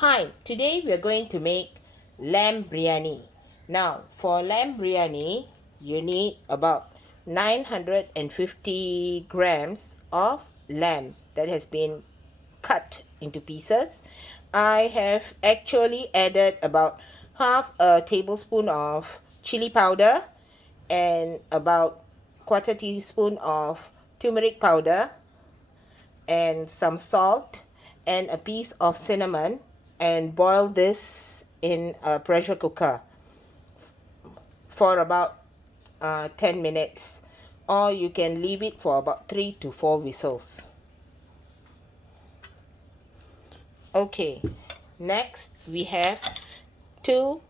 Hi, today we are going to make lamb biryani. Now, for lamb biryani, you need about 950 grams of lamb that has been cut into pieces. I have actually added about half a tablespoon of chili powder and about quarter teaspoon of turmeric powder and some salt and a piece of cinnamon and boil this in a pressure cooker for about 10 minutes, or you can leave it for about 3 to 4 whistles. Okay, next we have two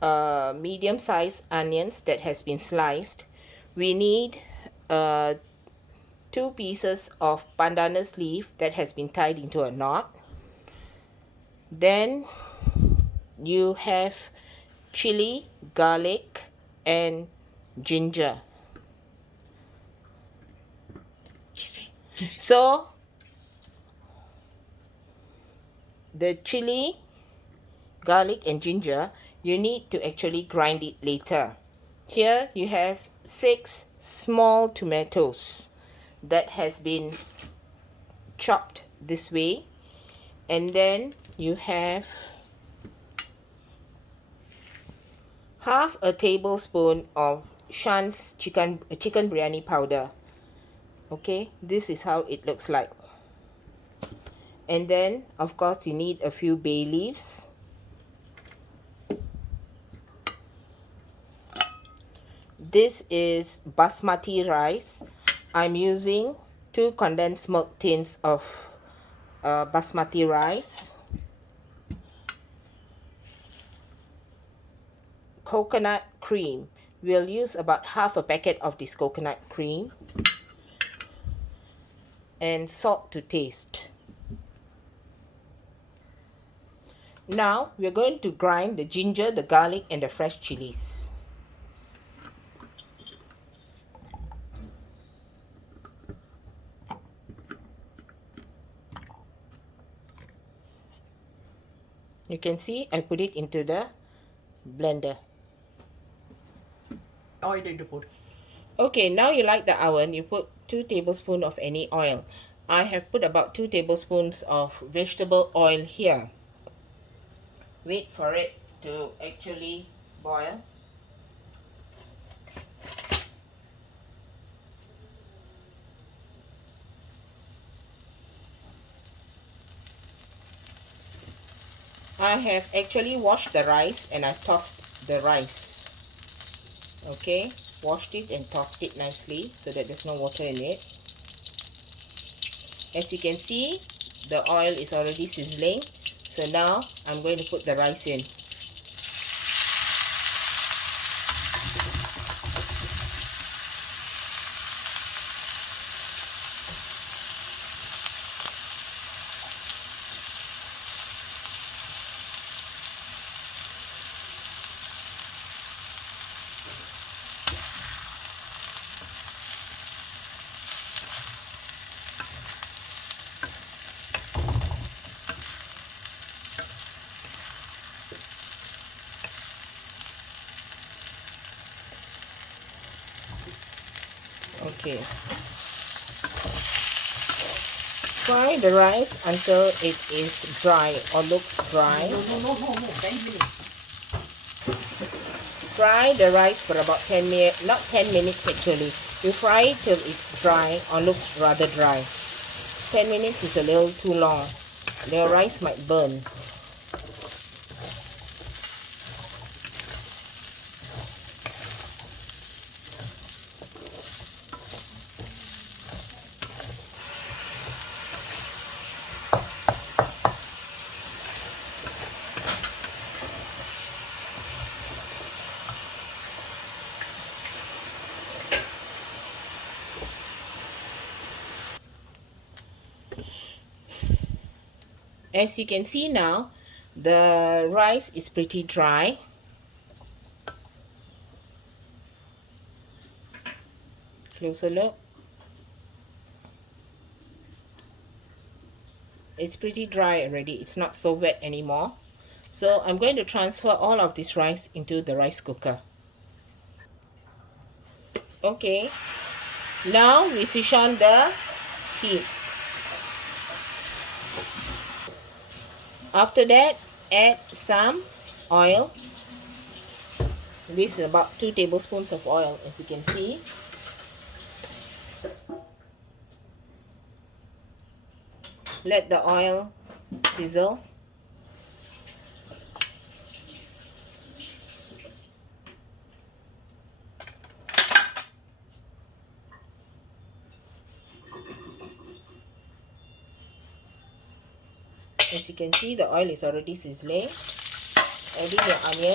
medium-sized onions that has been sliced. We need uh, 2 pieces of pandanus leaf that has been tied into a knot. Then you have chili, garlic, and ginger. So the chili, garlic, and ginger, you need to actually grind it later. Here you have 6 small tomatoes that has been chopped this way, and then you have half a tablespoon of Shan's chicken biryani powder. Okay, this is how it looks like. And then of course you need a few bay leaves. This is basmati rice. I'm using 2 condensed milk tins of basmati rice. Coconut cream, we'll use about half a packet of this coconut cream, and salt to taste. Now we're going to grind the ginger, the garlic, and the fresh chilies. You can see I put it into the blender. Oil into put. Okay, now you like the oven, you put 2 tablespoons of any oil. I have put about 2 tablespoons of vegetable oil here. Wait for it to actually boil. I have actually washed the rice and I tossed the rice. Okay, washed it and tossed it nicely so that there's no water in it. As you can see, the oil is already sizzling. So now I'm going to put the rice in. Okay. Fry the rice until it is dry or looks dry. No, 10 minutes. Fry the rice for about 10 minutes, not 10 minutes actually. You fry it till it's dry or looks rather dry. 10 minutes is a little too long. Your rice might burn. As you can see now, the rice is pretty dry. Closer look. it's pretty dry already. It's not so wet anymore. So I'm going to transfer all of this rice into the rice cooker. Okay, now we switch on the heat. After that, add some oil. This is about 2 tablespoons of oil, as you can see. Let the oil sizzle. As you can see, the oil is already sizzling. Adding your onion.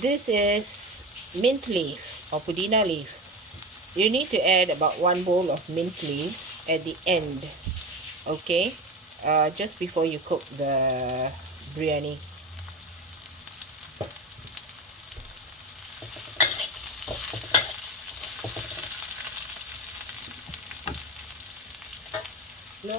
This is mint leaf or pudina leaf. You need to add about 1 bowl of mint leaves at the end, okay, just before you cook the biryani. No.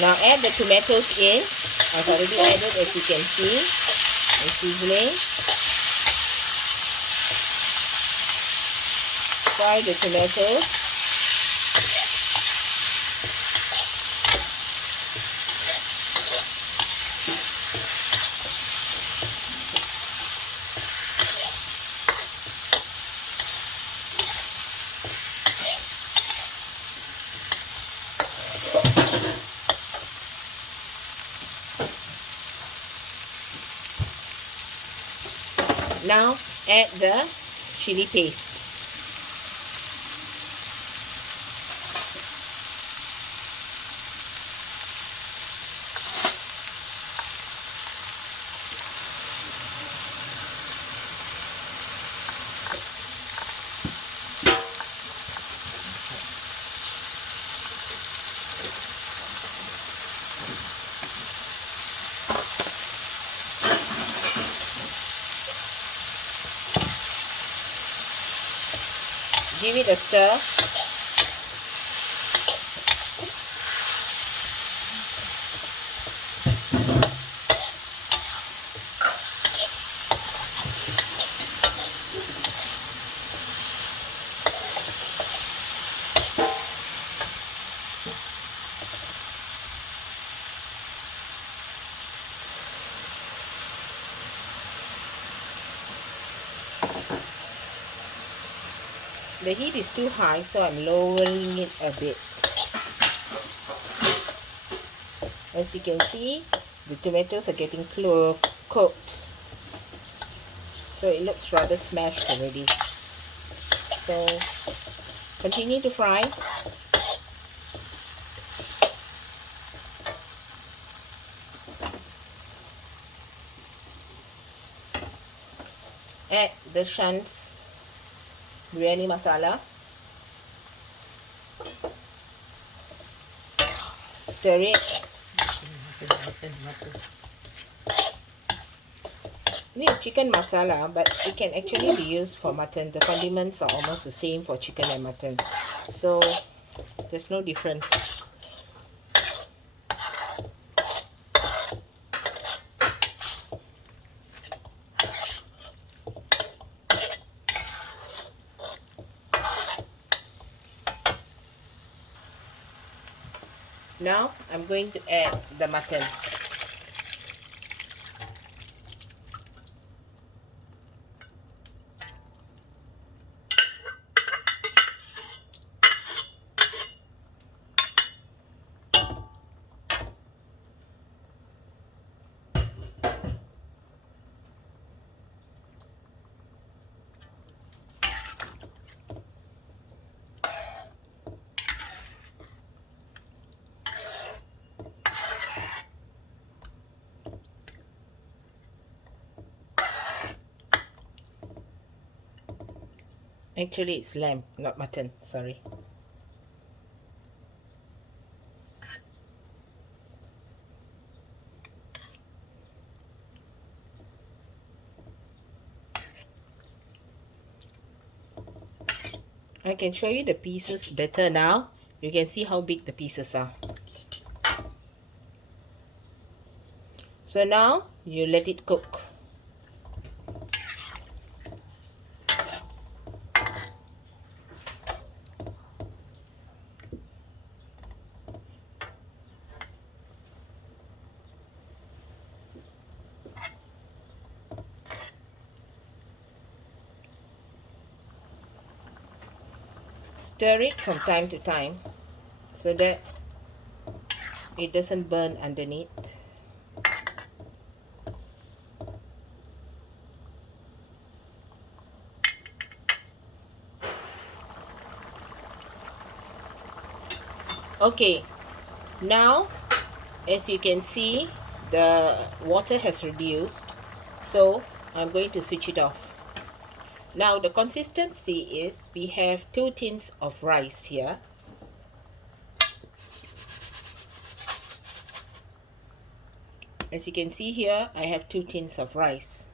Now add the tomatoes in. I've already added, as you can see. It's sizzling. Fry the tomatoes. Now add the chili paste. Give it a stir. The heat is too high, so I'm lowering it a bit. As you can see, the tomatoes are getting cooked. So it looks rather smashed already. So continue to fry. Add the Shan's biryani masala. Stir it. Need chicken masala, but it can actually be used for mutton. The condiments are almost the same for chicken and mutton, so there's no difference. Now I'm going to add the mutton. Actually, it's lamb, not mutton. Sorry. I can show you the pieces better now. You can see how big the pieces are. So now you let it cook. Stir it from time to time so that it doesn't burn underneath. Okay, now as you can see, the water has reduced, so I'm going to switch it off. Now the consistency is, we have 2 tins of rice here. As you can see here, I have 2 tins of rice.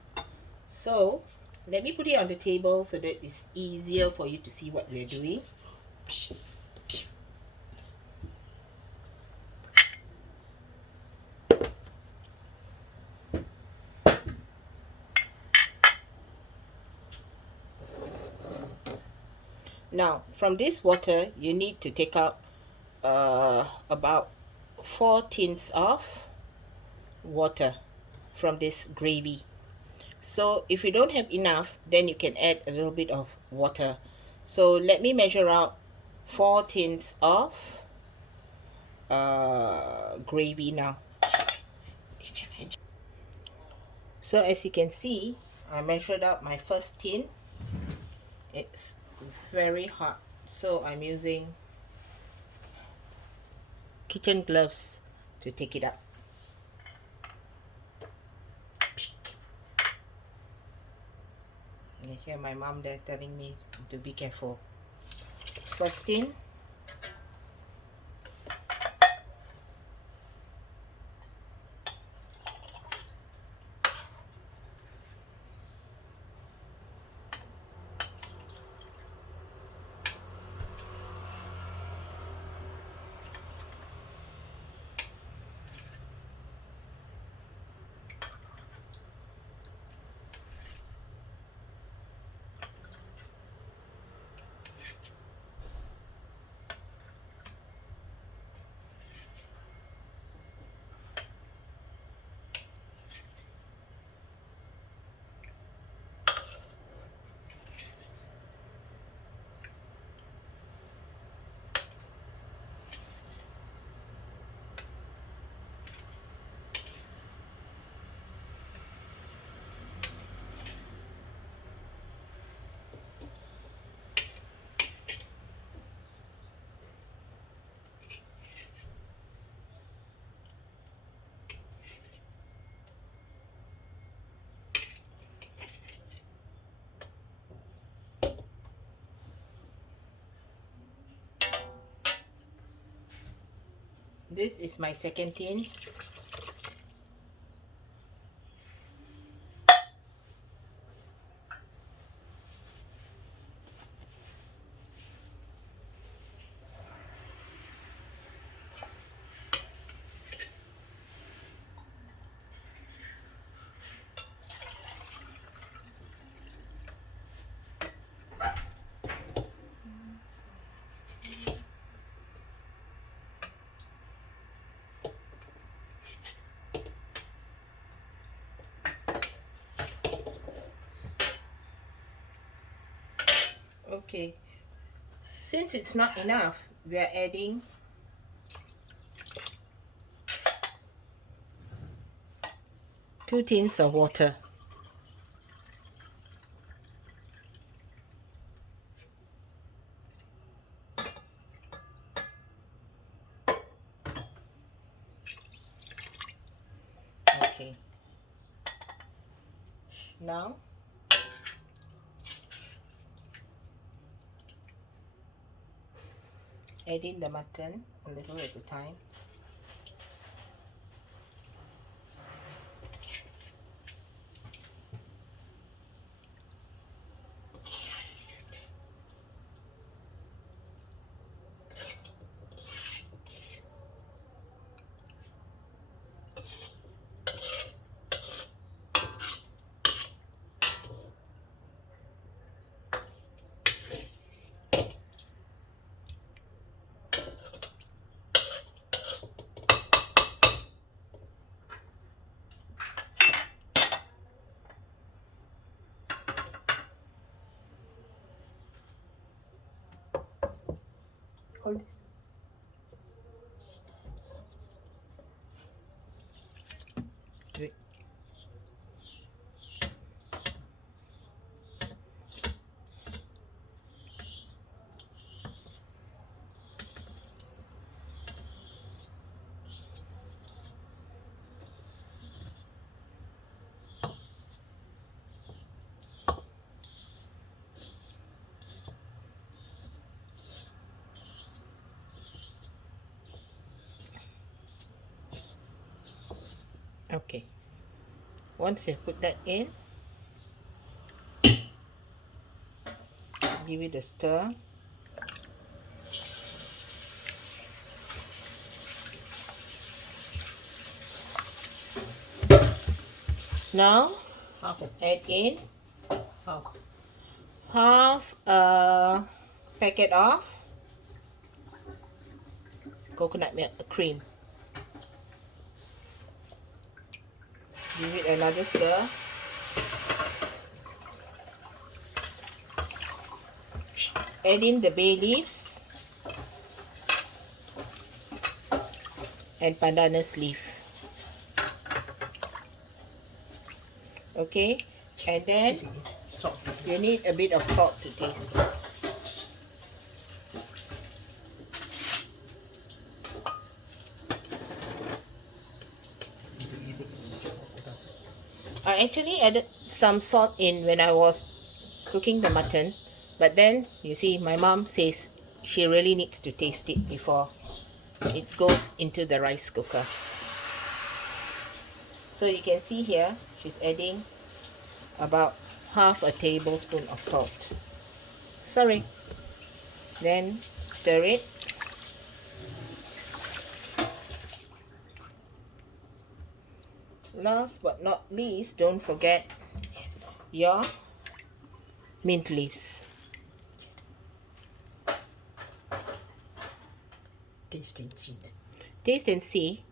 So let me put it on the table so that it's easier for you to see what we're doing. Now from this water, you need to take out about 4 tins of water from this gravy. So if you don't have enough, then you can add a little bit of water. So let me measure out 4 tins of gravy now. So as you can see, I measured out my first tin. It's very hot, so I'm using kitchen gloves to take it up. I hear my mom there telling me to be careful. First tin. this is my second tin. Okay, since it's not enough, we are adding two tins of water. Okay, now add in the mutton a little at a time. Hold this. Wait. Okay, once you put that in, give it a stir. Now add in half a packet of coconut milk cream. Give it another stir. Add in the bay leaves and pandanus leaf. Okay, and then Salt. you need a bit of salt to taste. I actually added some salt in when I was cooking the mutton, but then you see my mom says she really needs to taste it before it goes into the rice cooker. So you can see here she's adding about half a tablespoon of salt. Sorry. Then stir it. Last but not least, don't forget your mint leaves. Taste and see. Taste and see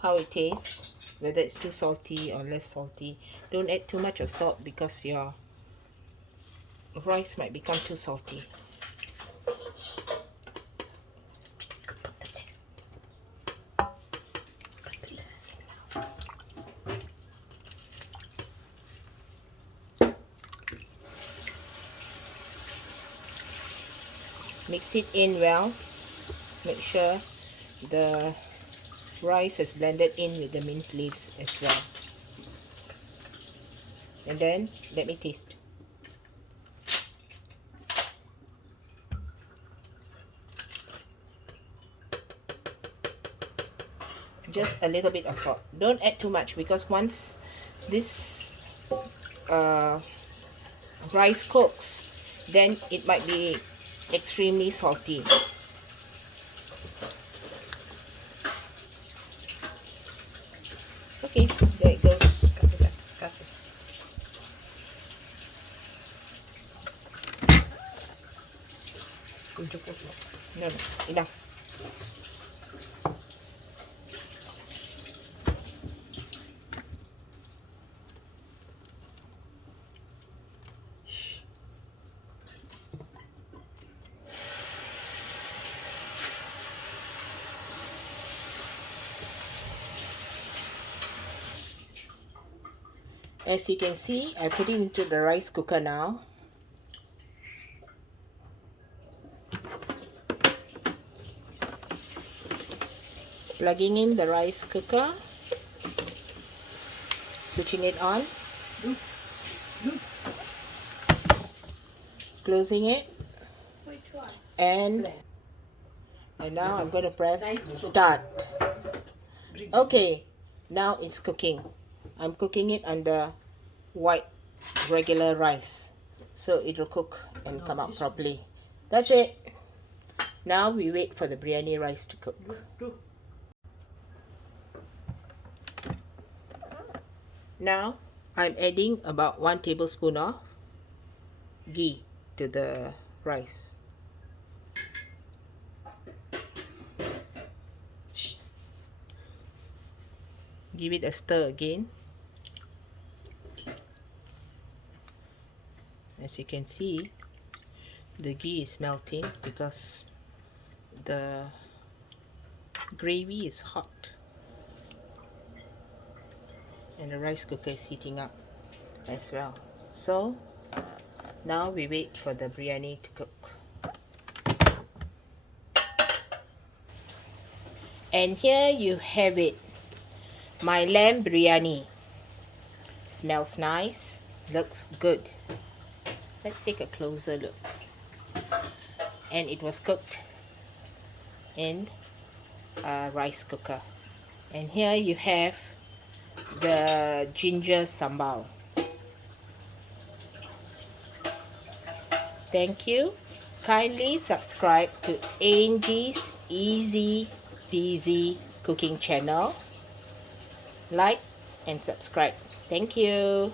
how it tastes, whether it's too salty or less salty. Don't add too much of salt because your rice might become too salty. Mix it in well. Make sure the rice is blended in with the mint leaves as well. And then let me taste. just a little bit of salt. Don't add too much, because once this rice cooks, then it might be extremely salty. Okay, there it goes. Cut it. Kung cukup mo. No, enough. As you can see, I put it into the rice cooker now. Plugging in the rice cooker, switching it on, closing it, and now I'm going to press start. Okay, now it's cooking. I'm cooking it under white regular rice, so it will cook and come out properly. That's it. Now we wait for the biryani rice to cook. Now I'm adding about 1 tablespoon of ghee to the rice. Give it a stir again. As you can see, the ghee is melting because the gravy is hot and the rice cooker is heating up as well. So now we wait for the biryani to cook. And here you have it, my lamb biryani. Smells nice, looks good. Let's take a closer look. And it was cooked in a rice cooker. And here you have the ginger sambal. Thank you. Kindly subscribe to Angie's Easy Peasy Cooking channel. Like and subscribe. Thank you.